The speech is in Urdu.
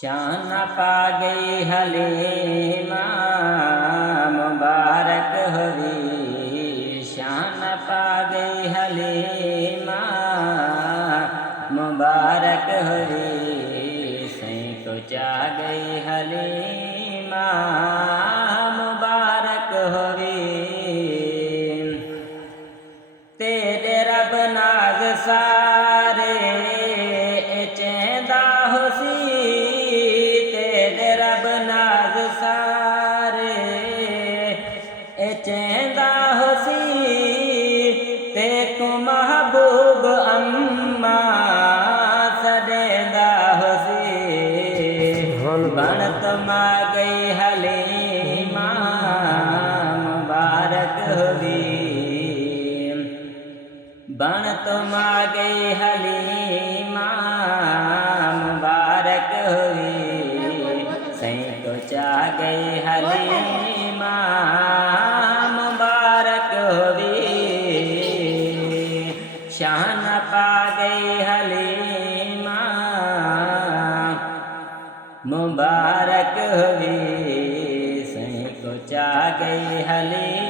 شان پا گئی حلیمہ مبارک ہوئی، شان پا گئی حلیمہ مبارک ہوئی، سائیں کو چاہ گئی حلیمہ مبارک ہوئی۔ تیرے رب ناز سارے چہندہ ہوسی، تیرے رب ناز سارے چہندہ ہوسی، تے کو محبوب اماں سڈیندہ ہوسی، بن تما گئی حلیمہ مبارک ہوئی، بن تما گئی حلیمہ مبارک ہوئی، سائیں کو چاہ گئی حلیمہ مبارک ہوئی، شان پا گئی حلیمہ مبارک ہوئی، سائیں کو چاہ گئی حلیمہ